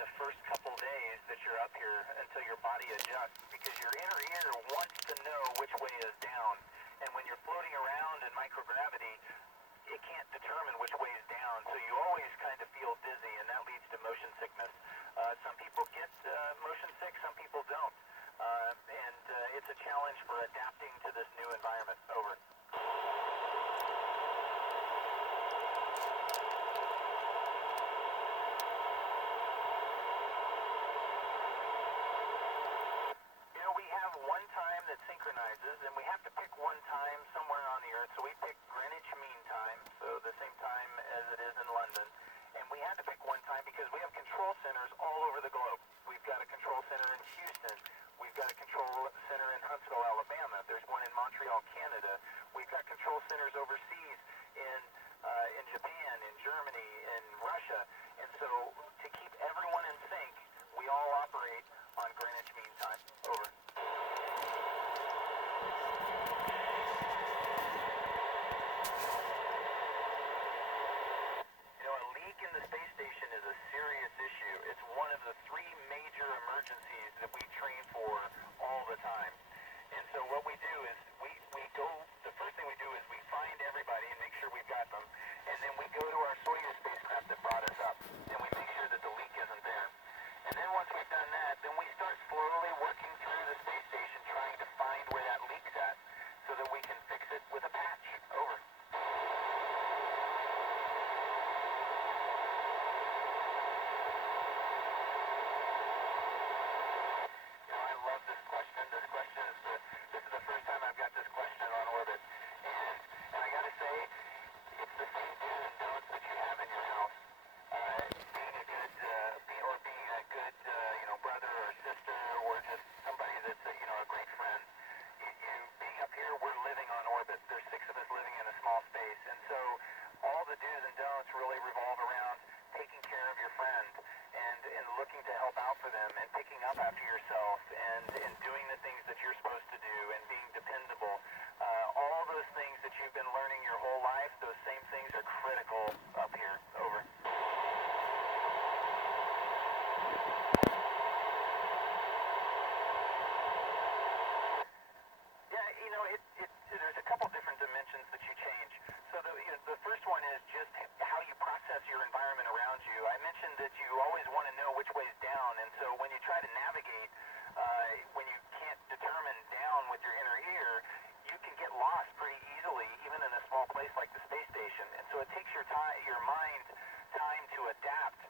the first couple days that you're up here until your body adjusts, because your inner ear wants to know which way is down. And when you're floating around in microgravity, it can't determine which way is down, so you always kind of feel dizzy, and that leads to motion sickness. Some people get motion sick, some people don't. And it's a challenge for adapting to this new environment. Over. You know, we have one time that synchronizes, and we have to pick one time somewhere on the Earth, so we pick Greenwich Mean Time, so the same time as it is in London. And we had to pick one time because we have control centers all over the globe. We've got a control center in Houston. We've got a control center in Huntsville, Alabama. There's one in Montreal, Canada. We've got control centers overseas in Japan, in Germany, in Russia. And so to keep everyone in sync, we all operate on Greenwich Mean Time. Over. You know, a leak in the space station is a serious issue. It's one of the three major emergencies that we train for all the time. And so what we do is we go, the first thing we do is we find everybody and make sure we've got them. And then we go to our Soyuz spacecraft that brought us up, and we make sure that the leak isn't there. And then once we've done that, then we start slowly working through the space station trying to find where that leak's at so that we can fix it with a patch. Over. You know, I love this question. This is the first time I've got this question on orbit. And I gotta say, it's the same do's and don'ts that you have in your house. Being a good, brother or sister, or just somebody that's a great friend. Being up here, we're living on orbit. There's 6 of us living in a small space, and so all the do's and don'ts really revolve around taking care of your friend and looking to help out for them and picking up after yourself and doing the things that you're supposed to do and being dependable. All those things that you've been learning your whole life, those same things are critical up here. Over. Yeah, you know, there's a couple different dimensions that you change. So the first one is just how you process your environment around you. I mentioned that you always want to know which way's down, and so when you try to navigate, when you can't determine down with your inner ear, you can get lost pretty easily, even in a small place like the space station. And so it takes your mind time to adapt